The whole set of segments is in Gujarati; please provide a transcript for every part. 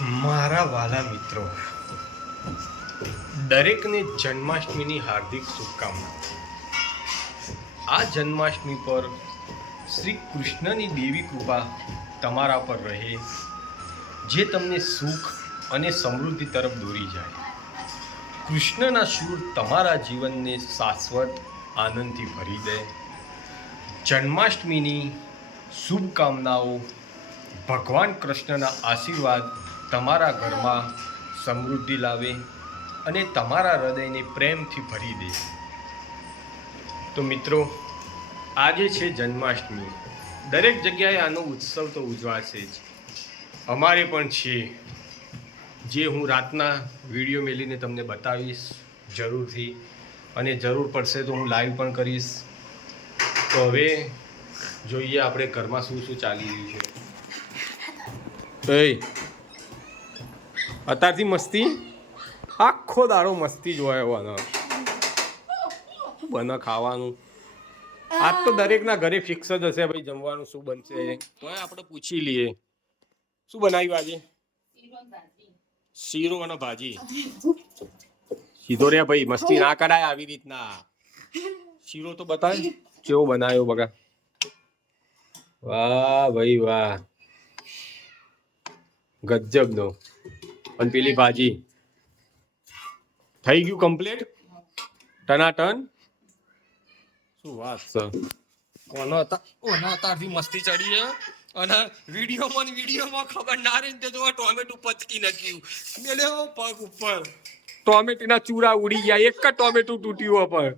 મારા વાલા મિત્રો, દરેકને જન્માષ્ટમીની હાર્દિક શુભકામનાઓ। આ જન્માષ્ટમી પર શ્રી કૃષ્ણની દેવી કૃપા તમારા પર રહે, જે તમને સુખ અને સમૃદ્ધિ તરફ દોરી જાય। કૃષ્ણના શૂર તમારા જીવનને શાશ્વત આનંદથી ભરી દે। જન્માષ્ટમીની શુભકામનાઓ। ભગવાન કૃષ્ણના આશીર્વાદ તમારા ઘરમાં સમૃદ્ધિ લાવે અને તમારા હૃદયને પ્રેમથી ભરી દે। તો મિત્રો, આજે છે જન્માષ્ટમી। દરેક જગ્યાએ આનો ઉત્સવ તો ઉજવાશે જ, અમારે પણ છે, જે હું રાતના વિડીયો મેલીને તમને બતાવીશ જરૂરથી, અને જરૂર પડશે તો હું લાઈવ પણ કરીશ। તો હવે જોઈએ આપણે ઘરમાં શું શું ચાલી રહ્યું છે। અત્યારથી મસ્તી, આખો દાડો મસ્તી જ હોય એવાનો। શું બને ખાવાનું? આજ તો દરેકના ઘરે ફિક્સ જ હશે ભાઈ, જમવાનું શું બનશે તો આપણે પૂછી લઈએ। શું બનાવ્યું આજે? શીરો અને ભાજી। સીધો રે ભાઈ, મસ્તી ના કરાય આવી રીતના। શીરો તો બતાય કેવો બનાવ્યો બગા। વાહ ભાઈ વાહ, ગજબ નો। અને પેલી ભાજી થઈ ગયું કમ્પ્લીટ, ટનાટન। શું વાત છે! કોનો અત્યારથી મસ્તી ચડી છે, અને વિડીયોમાં ખબર ના રહી તો ટોમેટો પચકી નાખ્યું, મેલે પગ ઉપર ટોમેટીના ચૂરા ઉડી ગયા, એક જ ટોમેટો તૂટ્યું પર,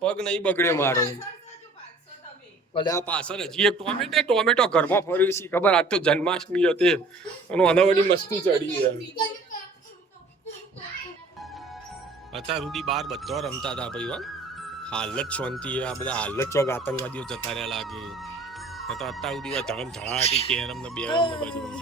પગ નહીં બગડે મારો। ભલે આ પાછળ હજી એક ટોમેટો ઘરમાં ફર્યું છે ખબર? આજ તો જન્માષ્ટમી હતી અને અનવડી મસ્તી ચડી છે। અત્યાર સુધી બહાર બધા રમતા હતા ભાઈ, હાલ જ શાંતિ। આ બધા હાલ જ ચોક આતંકવાદીઓ જતા રહ્યા લાગે, તો અત્યાર સુધી ધડમ ધડાટી કેરમ ને બેરમ ને બધું।